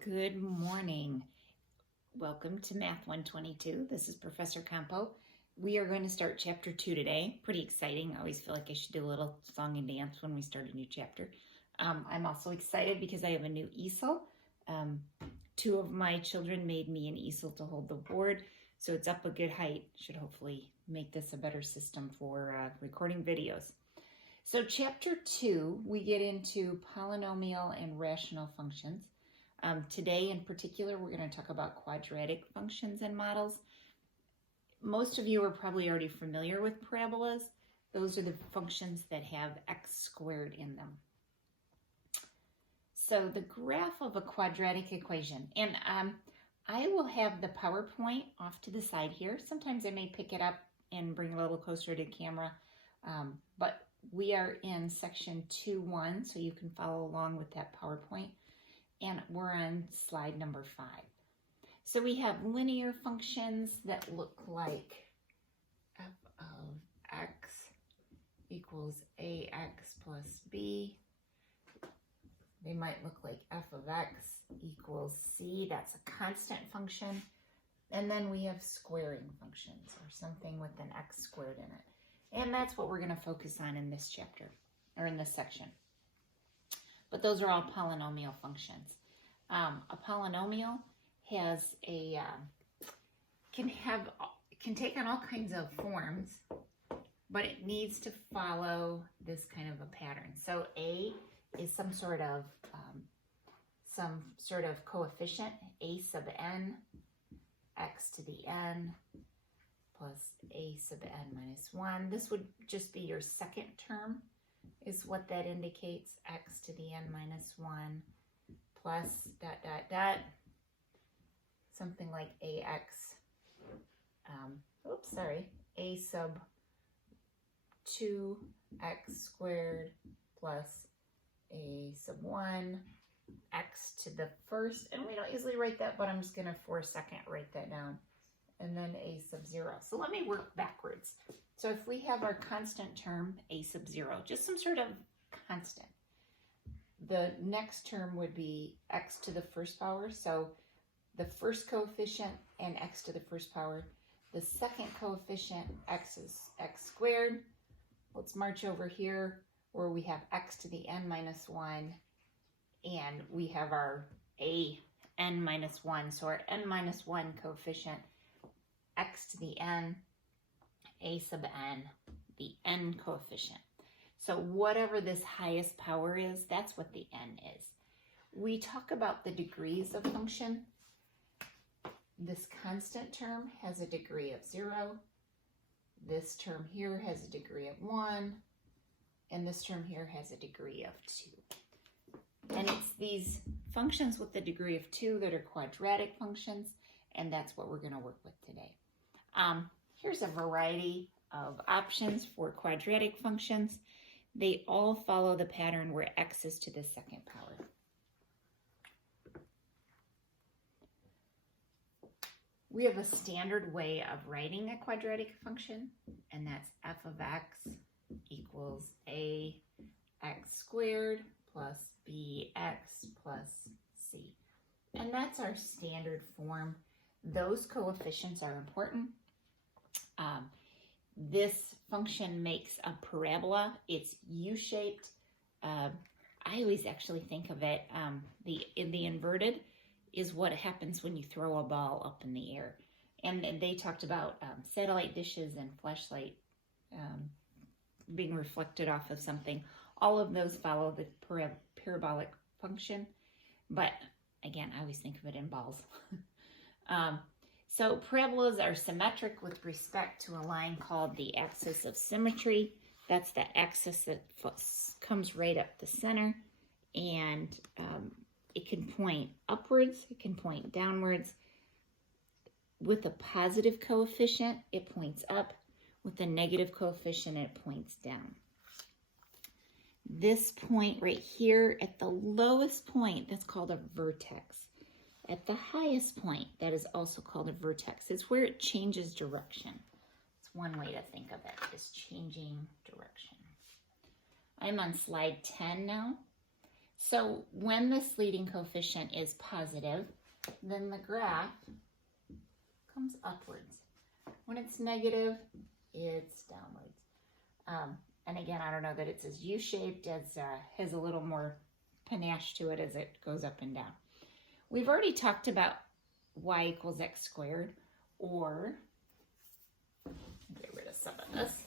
Good morning. Welcome to Math 122. This is Professor Campo. We are going to start chapter 2 today. Pretty exciting. I always feel like I should do a little song and dance when we start a new chapter. I'm also excited because I have a new easel. Two of my children made me an easel to hold the board, so it's up a good height. Should hopefully make this a better system for recording videos. So chapter 2, we get into polynomial and rational functions. Today in particular, we're going to talk about quadratic functions and models. Most of you are probably already familiar with parabolas. Those are the functions that have x squared in them. So the graph of a quadratic equation, and I will have the PowerPoint off to the side here. Sometimes I may pick it up and bring it a little closer to the camera, but we are in section 2.1, so you can follow along with that PowerPoint. And we're on slide number 5. So we have linear functions that look like f of x equals ax plus b. They might look like f of x equals c. That's a constant function. And then we have squaring functions, or something with an x squared in it. And that's what we're going to focus on in this chapter, or in this section. But those are all polynomial functions. A polynomial has can take on all kinds of forms, but it needs to follow this kind of a pattern. So a is some sort of coefficient, a sub n, x to the n plus a sub n minus 1. This would just be your second term, is what that indicates, x to the n minus 1 plus dot dot dot, something like ax, a sub 2x squared plus a sub 1 x to the first, and we don't usually write that, but I'm just going to for a second write that down, and then a sub 0. So let me work backwards. So if we have our constant term, a sub 0, just some sort of constant, the next term would be x to the first power. So the first coefficient and x to the first power. The second coefficient, x is x squared. Let's march over here where we have x to the n minus 1, and we have our a n minus 1. So our n minus 1 coefficient, x to the n, a sub n, the n coefficient. So whatever this highest power is, that's what the n is. We talk about the degrees of function. This constant term has a degree of 0. This term here has a degree of 1. And this term here has a degree of 2. And it's these functions with the degree of 2 that are quadratic functions, and that's what we're going to work with today. Here's a variety of options for quadratic functions. They all follow the pattern where x is to the second power. We have a standard way of writing a quadratic function, and that's f of x equals a x squared plus bx plus c. And that's our standard form. Those coefficients are important. This function makes a parabola. It's U-shaped. I always actually think of it, the inverted is what happens when you throw a ball up in the air. And they talked about satellite dishes and flashlight being reflected off of something. All of those follow the parabolic function. But again, I always think of it in balls. So parabolas are symmetric with respect to a line called the axis of symmetry. That's the axis that comes right up the center, and it can point upwards, it can point downwards. With a positive coefficient, it points up. With a negative coefficient, it points down. This point right here at the lowest point, that's called a vertex. At the highest point, that is also called a vertex. It's where it changes direction. It's one way to think of it, is changing direction. I'm on slide 10 now. So when this leading coefficient is positive, then the graph comes upwards. When it's negative, it's downwards. And again, I don't know that it's as U-shaped, as has a little more panache to it as it goes up and down. We've already talked about y equals x squared, or get rid of some of this.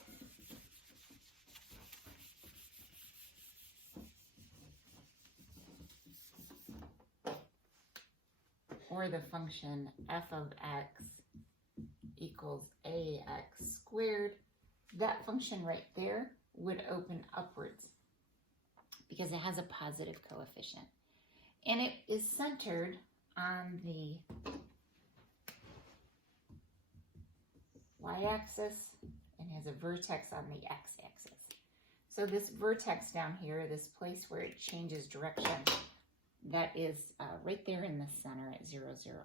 Or the function f of x equals ax squared. That function right there would open upwards because it has a positive coefficient. And it is centered on the y-axis and has a vertex on the x-axis. So this vertex down here, this place where it changes direction, that is right there in the center at 0, 0.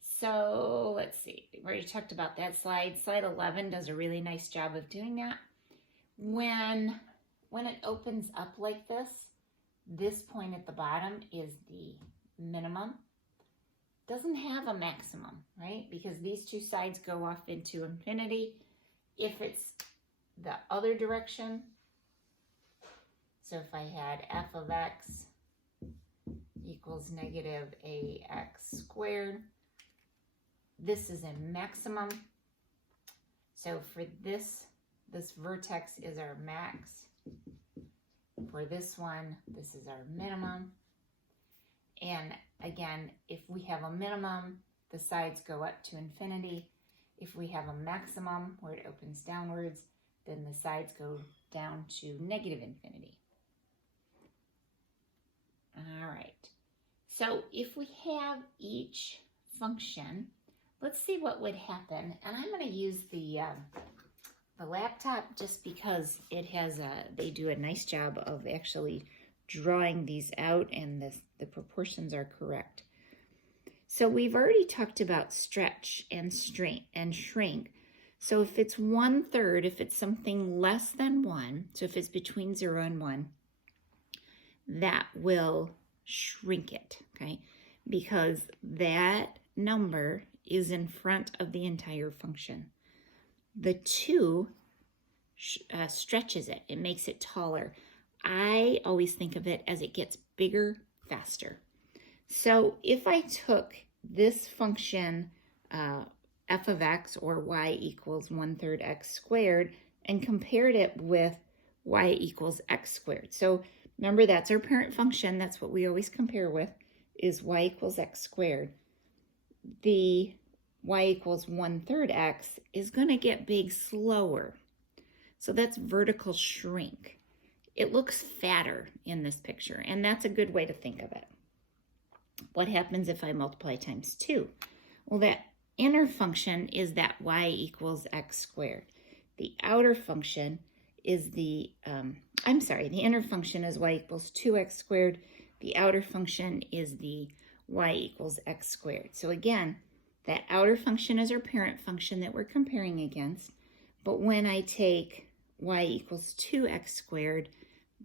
So let's see, we already talked about that slide. Slide 11 does a really nice job of doing that. When it opens up like this point at the bottom is the minimum. Doesn't have a maximum, right? Because these two sides go off into infinity. If it's the other direction, so if I had f of x equals negative ax squared, this is a maximum. So for this vertex is our max. For this one, this is our minimum. And again, if we have a minimum, the sides go up to infinity. If we have a maximum where it opens downwards, then the sides go down to negative infinity. All right. So if we have each function, let's see what would happen. And I'm going to use the laptop just because it has they do a nice job of actually drawing these out, and the proportions are correct. So we've already talked about stretch and shrink. So if it's 1/3, if it's something less than 1, so if it's between 0 and 1, that will shrink it, okay? Because that number is in front of the entire function. The 2 stretches it. It makes it taller. I always think of it as it gets bigger faster. So if I took this function, f of x, or y equals 1/3 x squared, and compared it with y equals x squared. So remember, that's our parent function. That's what we always compare with, is y equals x squared. The y equals 1/3 x is going to get big slower. So that's vertical shrink. It looks fatter in this picture, and that's a good way to think of it. What happens if I multiply times 2? Well, that inner function is that y equals x squared. The outer function is the inner function is y equals 2x squared. The outer function is the y equals x squared. So again, that outer function is our parent function that we're comparing against. But when I take y equals 2x squared,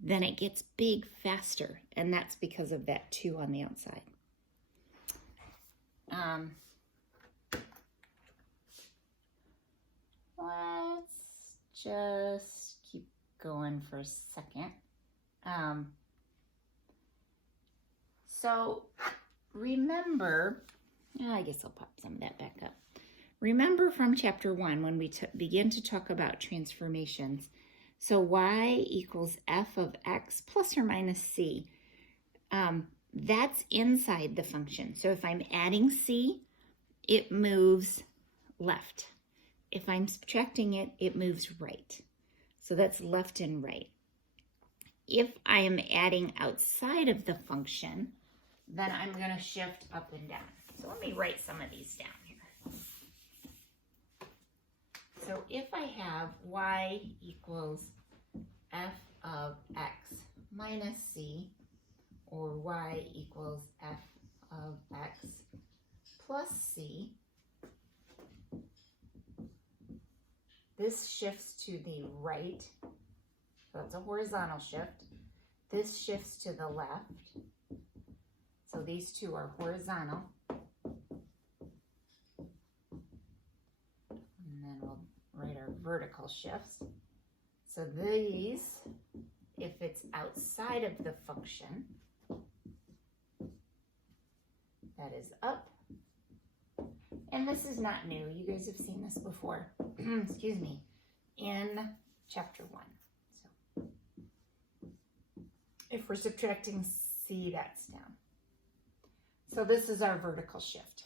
then it gets big faster. And that's because of that 2 on the outside. Let's just keep going for a second. So remember, I guess I'll pop some of that back up. Remember from chapter 1 when we begin to talk about transformations. So y equals f of x plus or minus c. That's inside the function. So if I'm adding c, it moves left. If I'm subtracting it, it moves right. So that's left and right. If I am adding outside of the function, then I'm going to shift up and down. So let me write some of these down here. So if I have y equals f of x minus c, or y equals f of x plus c, this shifts to the right. So that's a horizontal shift. this shifts to the left. So these two are horizontal. And then we'll write our vertical shifts. So these, if it's outside of the function, that is up. And this is not new. You guys have seen this before, excuse me, in chapter 1. So if we're subtracting C, that's down. So this is our vertical shift.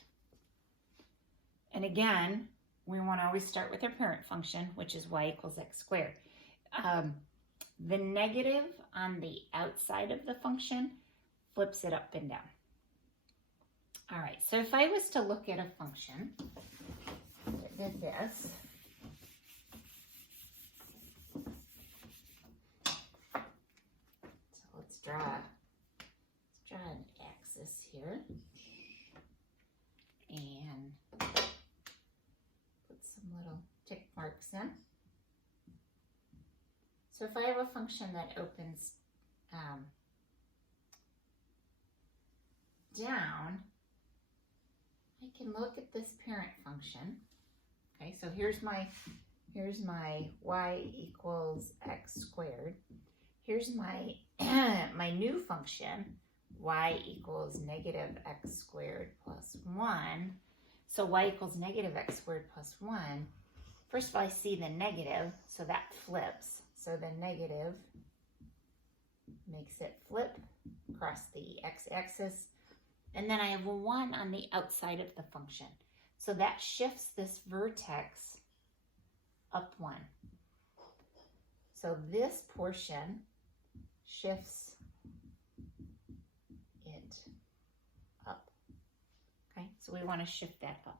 And again, we want to always start with our parent function, which is y equals x squared. The negative on the outside of the function flips it up and down. All right, so if I was to look at a function that did this, so let's draw an axis here and put some little tick marks in. So if I have a function that opens down, I can look at this parent function. Okay, so here's my y equals x squared. Here's my my new function, y equals negative x squared plus 1. So y equals negative x squared plus 1. First of all, I see the negative, so that flips. So the negative makes it flip across the x-axis. And then I have a 1 on the outside of the function. So that shifts this vertex up 1. So this portion shifts it up. Okay, so we want to shift that up.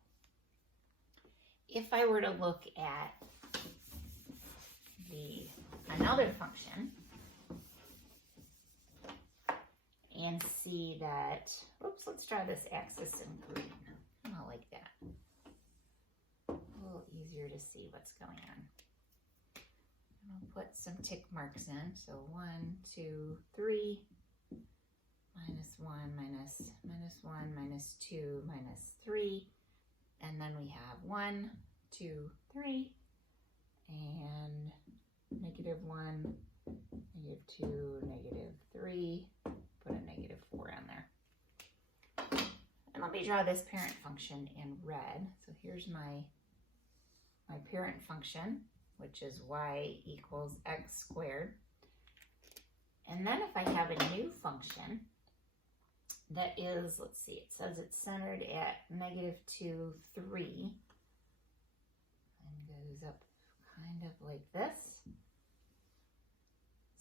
If I were to look at another function and see that, oops, let's try this axis in green. I don't like that. A little easier to see what's going on. I'll put some tick marks in. So 1, 2, 3, minus 1, minus 1, minus 2, minus 3. And then we have 1, 2, 3, and negative 1, negative 2, negative 3. Put a negative 4 on there. And let me draw this parent function in red. So here's my parent function, which is y equals x squared. And then if I have a new function that is, let's see, it says it's centered at negative 2, 3, and goes up kind of like this.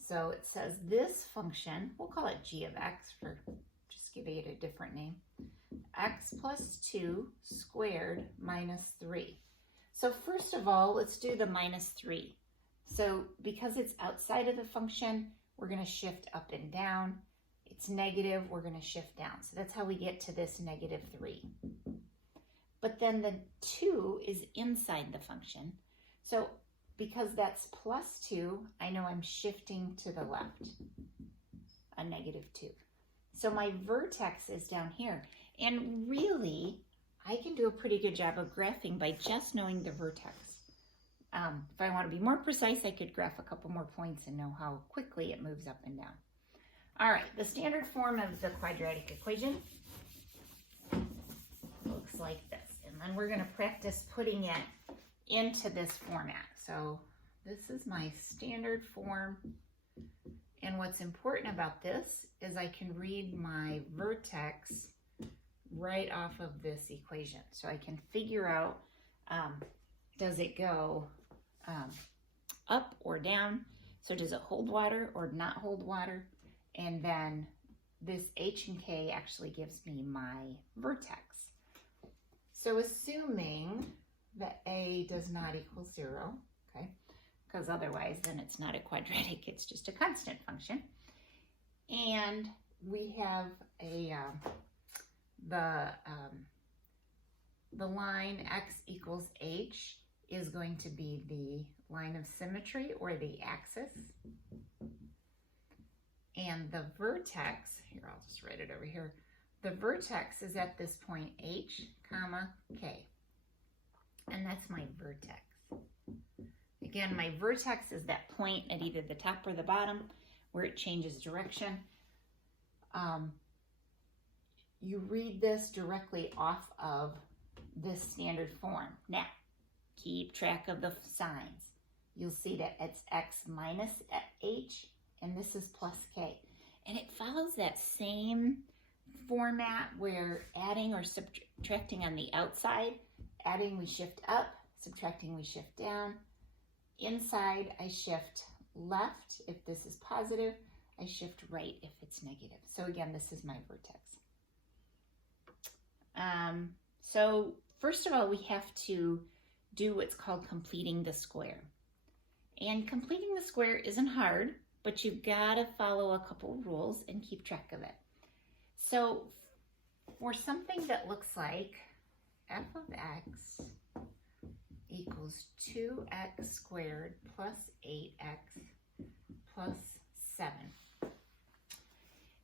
So it says this function, we'll call it g of x for just giving it a different name, x plus 2 squared minus 3. So first of all, let's do the minus 3. So because it's outside of the function, we're going to shift up and down. It's negative, we're going to shift down. So that's how we get to this negative 3. But then the 2 is inside the function. So because that's plus 2, I know I'm shifting to the left, a negative 2. So my vertex is down here. And really, I can do a pretty good job of graphing by just knowing the vertex. If I want to be more precise, I could graph a couple more points and know how quickly it moves up and down. All right, the standard form of the quadratic equation looks like this. And then we're going to practice putting it into this format. So this is my standard form. And what's important about this is I can read my vertex right off of this equation. So I can figure out, does it go up or down? So does it hold water or not hold water? And then this h and k actually gives me my vertex. So assuming that a does not equal 0, okay, because otherwise then it's not a quadratic, it's just a constant function. And we have a the line x equals h is going to be the line of symmetry or the axis. And the vertex, here, I'll just write it over here. The vertex is at this point, H, comma, K. And that's my vertex. Again, my vertex is that point at either the top or the bottom where it changes direction. You read this directly off of this standard form. Now, keep track of the signs. You'll see that it's x minus h, and this is plus k. And it follows that same format where adding or subtracting on the outside, adding we shift up, subtracting we shift down. Inside I shift left if this is positive, I shift right if it's negative. So again, this is my vertex. So first of all, we have to do what's called completing the square. And completing the square isn't hard, but you've got to follow a couple rules and keep track of it. So for something that looks like f of x equals 2x squared plus 8x plus 7.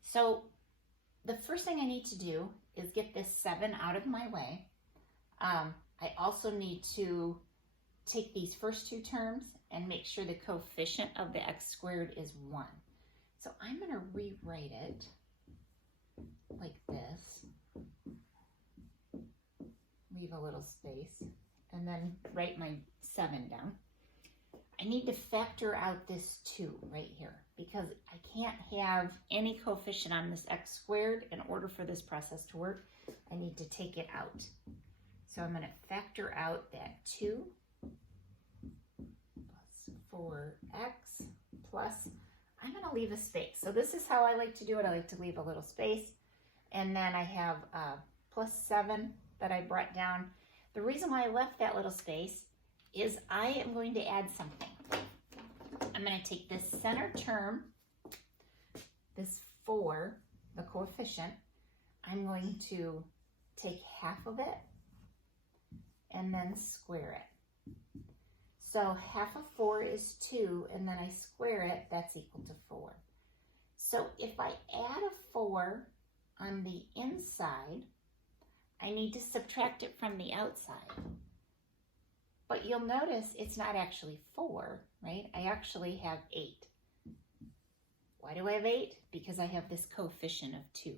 So the first thing I need to do is get this 7 out of my way. I also need to take these first two terms and make sure the coefficient of the x squared is 1. So I'm going to rewrite it like this. Leave a little space and then write my 7 down. I need to factor out this 2 right here because I can't have any coefficient on this x squared in order for this process to work. I need to take it out. So I'm going to factor out that 2 plus 4x plus, I'm going to leave a space. So this is how I like to do it. I like to leave a little space. And then I have plus 7 that I brought down. The reason why I left that little space is I am going to add something. I'm going to take this center term, this 4, the coefficient, I'm going to take half of it and then square it. So half of 4 is 2, and then I square it, that's equal to 4. So if I add a 4 on the inside, I need to subtract it from the outside. But you'll notice it's not actually 4, right? I actually have 8. Why do I have 8? Because I have this coefficient of 2.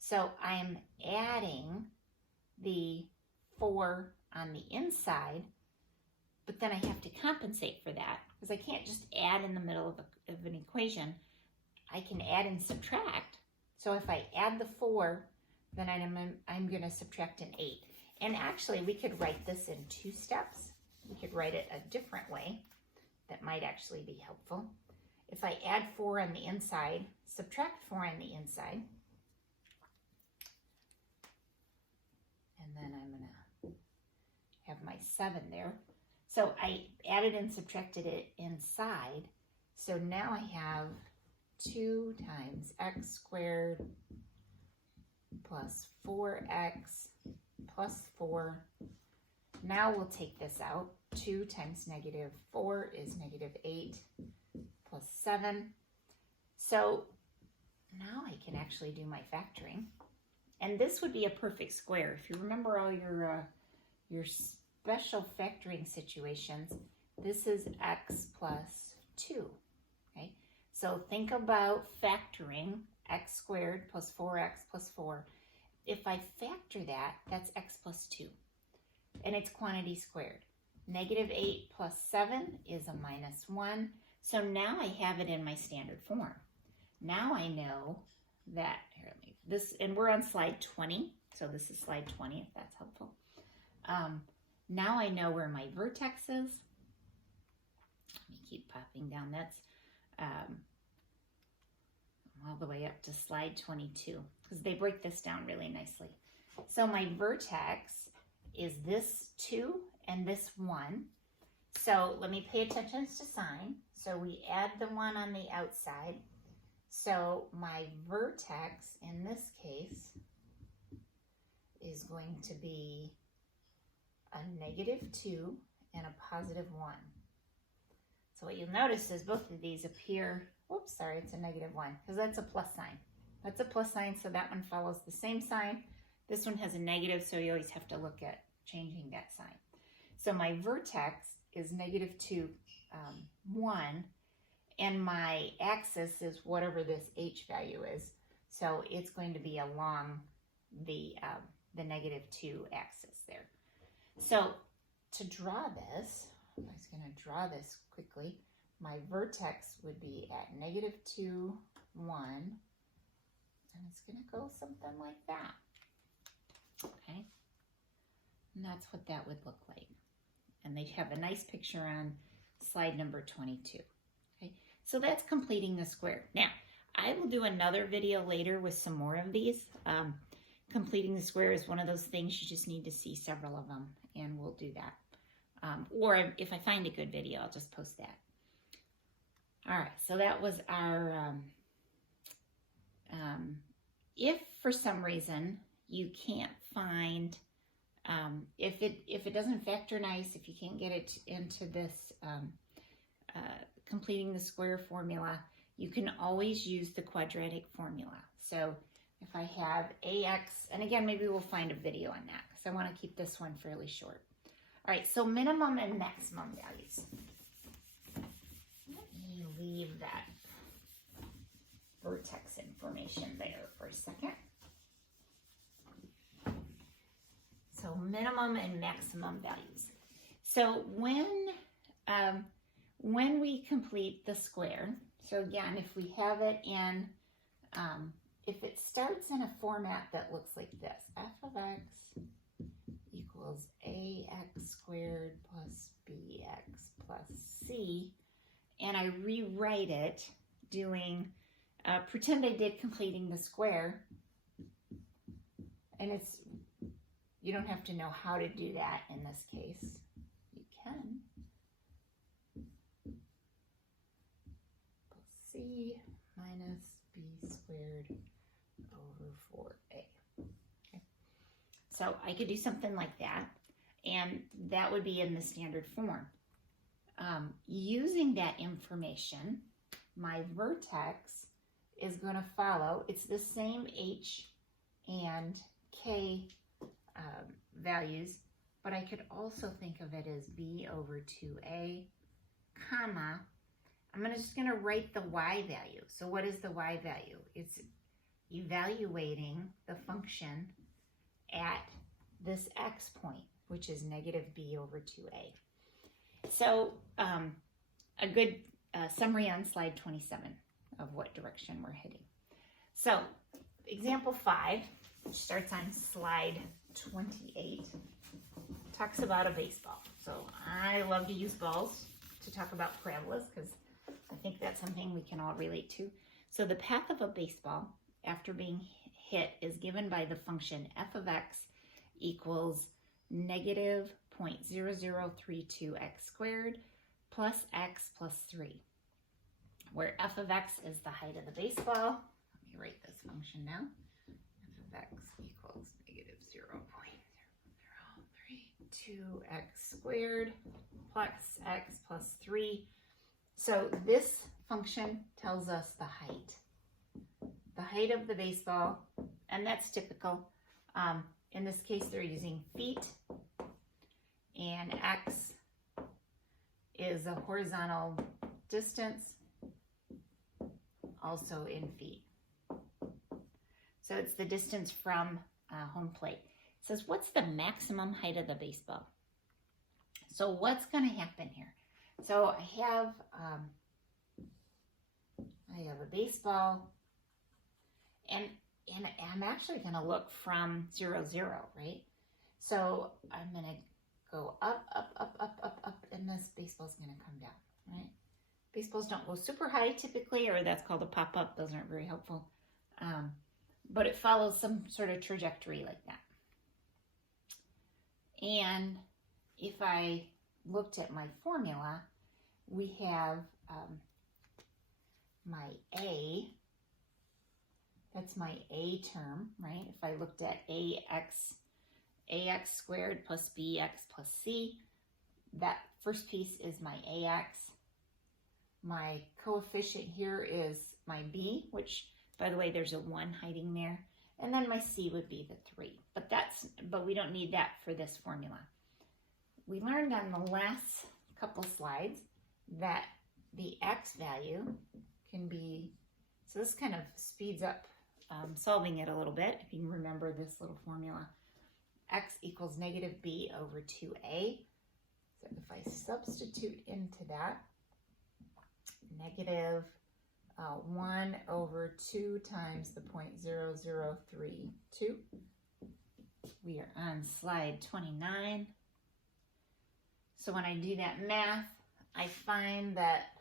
So I'm adding the 4 on the inside, but then I have to compensate for that because I can't just add in the middle of an equation. I can add and subtract. So if I add the 4, then I'm going to subtract an 8. And actually, we could write this in 2 steps. We could write it a different way that might actually be helpful. If I add 4 on the inside, subtract 4 on the inside, and then I'm going to have my 7 there. So I added and subtracted it inside. So now I have 2 times x squared plus 4x plus 4. Now we'll take this out. 2 times negative 4 is negative 8 plus 7. So now I can actually do my factoring. And this would be a perfect square. If you remember all your special factoring situations, this is x plus 2. Okay? So think about factoring x squared plus 4x plus 4. If I factor that, that's x plus 2. And it's quantity squared. Negative 8 plus 7 is a minus 1. So now I have it in my standard form. Now I know that, here, and we're on slide 20. So this is slide 20, if that's helpful. Now I know where my vertex is. Let me keep popping down. That's all the way up to slide 22 because they break this down really nicely. So my vertex is this 2 and this 1. So let me pay attention to sign. So we add the 1 on the outside. So my vertex in this case is going to be a negative 2 and a positive 1. So what you'll notice is both of these appear, whoops, sorry, it's a -1 because that's a plus sign. That's a plus sign, so that one follows the same sign. This one has a negative, so you always have to look at changing that sign. So my vertex is -2, 1, and my axis is whatever this h value is. So it's going to be along the -2 axis there. So to draw this, I was going to draw this quickly. My vertex would be at -2, 1, and it's going to go something like that. Okay, and that's what that would look like. And they have a nice picture on slide number 22. Okay, so that's completing the square. Now, I will do another video later with some more of these. Completing the square is one of those things you just need to see several of them, and we'll do that. Or if I find a good video, I'll just post that. All right, so that was our, if for some reason you can't find, if it doesn't factor nice, if you can't get it into this completing the square formula, you can always use the quadratic formula. So if I have ax, and again, maybe we'll find a video on that because I want to keep this one fairly short. All right, so minimum and maximum values. Let me leave that vertex information there for a second. So minimum and maximum values. So when we complete the square, so again, if we have it in, if it starts in a format that looks like this, f of x equals ax squared plus bx plus c, and I rewrite it doing, pretend I did completing the square, and it's, you don't have to know how to do that in this case. You can. C minus b squared over 4a. Okay. So I could do something like that, and that would be in the standard form. Using that information, my vertex is going to follow, it's the same h and k values, but I could also think of it as b over 2a, comma, I'm just going to write the y value. So what is the y value? It's evaluating the function at this x point, which is -b over 2a. So a good summary on slide 27 of what direction we're heading. So example 5, which starts on slide 28, talks about a baseball. So I love to use balls to talk about parabolas because I think that's something we can all relate to. So the path of a baseball after being hit is given by the function f of x equals -0.0032x squared plus x plus 3, where f of x is the height of the baseball. Let me write this function now. F of x equals -0.0032x squared plus x plus 3. So this function tells us the height of the baseball, and that's typical. In this case, they're using feet, and x is a horizontal distance, also in feet. So it's the distance from home plate. It says, what's the maximum height of the baseball? So what's going to happen here? So I have a baseball, and I'm actually going to look from 0, 0, right? So I'm going to go up, up, up, up, up, up, and this baseball's going to come down, right? Baseballs don't go super high typically, or that's called a pop-up. Those aren't very helpful. But it follows some sort of trajectory like that. And if I looked at my formula, we have my a, that's my a term, right? If I looked at ax squared plus bx plus c, that first piece is my ax, My coefficient here is my B, which, by the way, there's a 1 hiding there. And then my C would be the 3. But we don't need that for this formula. We learned on the last couple slides that the X value can be, so this kind of speeds up solving it a little bit, if you can remember this little formula. X equals negative B over 2A. So if I substitute into that, negative 1 over 2 times the 0.0032. We are on slide 29. So when I do that math, I find that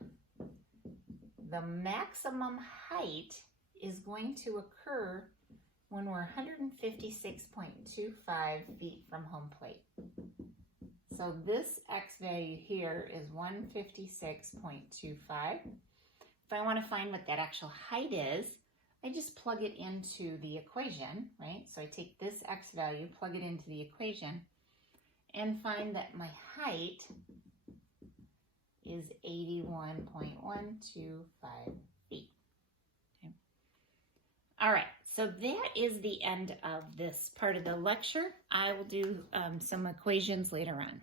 the maximum height is going to occur when we're 156.25 feet from home plate. So this X value here is 156.25. If I want to find what that actual height is, I just plug it into the equation, right? So I take this X value, plug it into the equation, and find that my height is 81.125 feet. Okay. All right, so that is the end of this part of the lecture. I will do some equations later on.